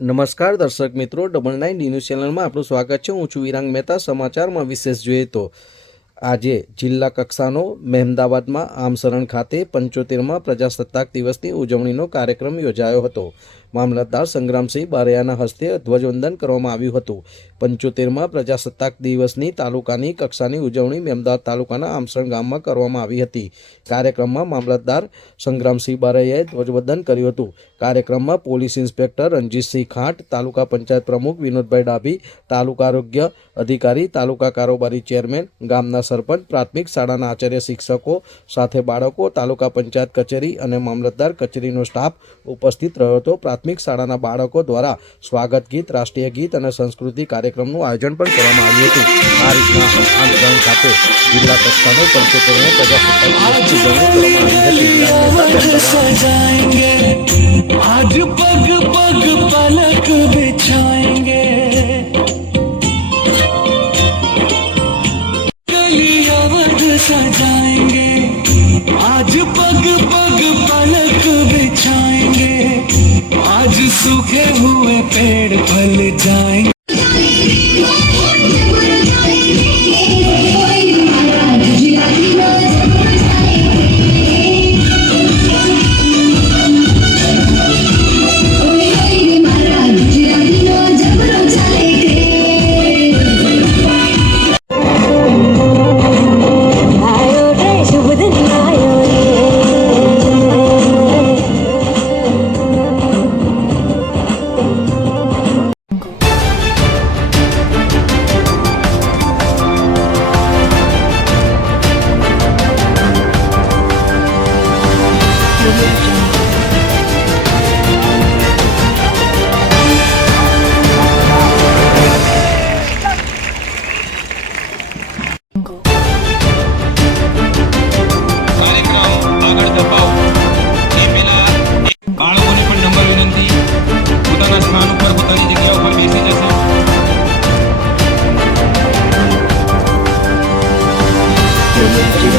નમસ્કાર દર્શક મિત્રો ડબલ નાઇન ન્યૂઝ ચેનલમાં આપણું સ્વાગત છે. હું છું વિરાંગ મહેતા, સમાચારમાં વિશેષ જોઈએ તો. આજે જિલ્લા કક્ષાનો મહેમદાવાદમાં આમસરણ ખાતે પંચોતેરમાં પ્રજાસત્તાક દિવસની ઉજવણીનો કાર્યક્રમ યોજાયો હતો. મામલતદાર સંગ્રામસિંહ બારૈયાના હસ્તે ધ્વજવંદન કરવામાં આવ્યું હતું. પંચોતેરમાં પ્રજાસત્તાક દિવસની તાલુકાની કક્ષાની ઉજવણી મહેમદાવાદ તાલુકાના આમસરણ ગામમાં કરવામાં આવી હતી. કાર્યક્રમમાં મામલતદાર સંગ્રામસિંહ બારૈયાએ ધ્વજવંદન કર્યું હતું. કાર્યક્રમમાં પોલીસ ઇન્સ્પેક્ટર રણજીતસિંહ ખાંટ, તાલુકા પંચાયત પ્રમુખ વિનોદભાઈ ડાભી, તાલુકા આરોગ્ય અધિકારી, તાલુકા કારોબારી ચેરમેન, ગામના સરપંચ પ્રાથમિક શાળાના આચાર્ય શિક્ષકો સાથે બાળકો, તાલુકા પંચાયત કચેરી અને મામલતદાર કચેરીનો સ્ટાફ ઉપસ્થિત રહ્યો હતો. પ્રાથમિક શાળાના બાળકો દ્વારા સ્વાગત ગીત, રાષ્ટ્રીય ગીત અને સંસ્કૃતિ કાર્યક્રમનું આયોજન પણ કરવામાં આવ્યું હતું. આ રીતના આંદોલન ખાતે જિલ્લા કક્ષાનો પંચોતેરમો પ્રજાસત્તાક ઉજવણી કરવામાં આવી હતી. सजाएँगे। आज पग पग पलक बिछाएँगे। आज सूखे हुए पेड़ फल जाएँगे। Eu